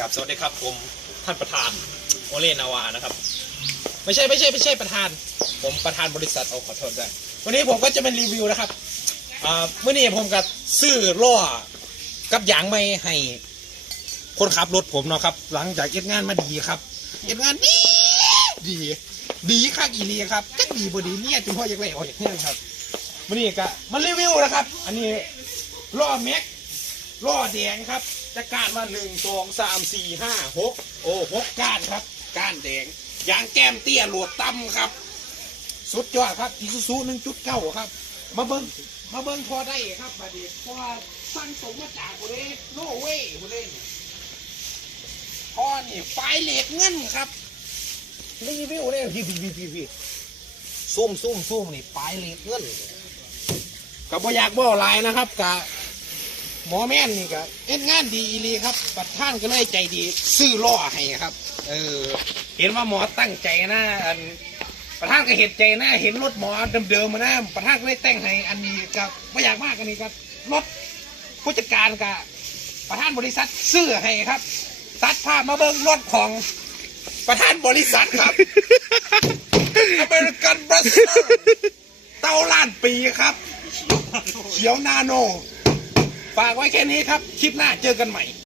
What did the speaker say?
กับสวัสดีครับผมท่านประธานโอเลนาวานะครับ ไม่ใช่ไม่ใช่ไม่ใช่ประธาน ผมประธานบริษัทเอขอโทษด้วยวันนี้ผมก็จะเป็นรีวิวนะครับเมื่อนี้ผมกับซื้อล่อกับยางไม่ให้ คนขับรถผมเนาะครับ หลังจากเก็บงานมาดีครับเก็บงานดีดี ดีคักอีเลียครับจักดีบดีเนี่ยจุ่พ่ออยากไล่ออกจากเฮือนครับวันนี้ก็มารีวิวนะครับ อันนี้ล่อแม็ก ล่อแดงครับ จะก้านมาหนึ่งสองสามสี่ห้าหกโอ้หกก้านครับ ก้านแดงยางแก้มเตี้ยหลดต่ำครับ สุดยอดครับอีซูซูหนึ่งจุดเก้าครับ มาเบิ้งมาเบิ้งพอได้ครับบาดีเพราะว่าสั่งส่งมาจากประเทศโนเวย์ประเทศพอนี่ไฟเหล็กเงินครับรีวิวเนี่ยพี่พี่พี่พี่พี่ซุ่มซุ่มซุ่มนี่ไฟเหล็กเงินกับบ่อยากบ่หลายนะครับกับ หมอแม่นนี่ก็เอ็นงานดีอีลีครับประธานก็เลยใจดี ซื้อล่อให้ครับ เออ เห็นว่าหมอตั้งใจนะอันประธานก็เห็นใจนะ เห็นรถหมอเดิมๆมานะประธานก็เลยแต่งให้อันนี้กับไม่อยากมากอันนี้ครับรถผู้จัดการกับประธานบริษัทซื้อให้ครับตัดภาพมาเบิ้งรถของประธานบริษัทครับอเมริกันบรัสเตอร์เต้าล้านปีครับ เขียวนาโน ฝากไว้แค่นี้ครับ คลิปหน้าเจอกันใหม่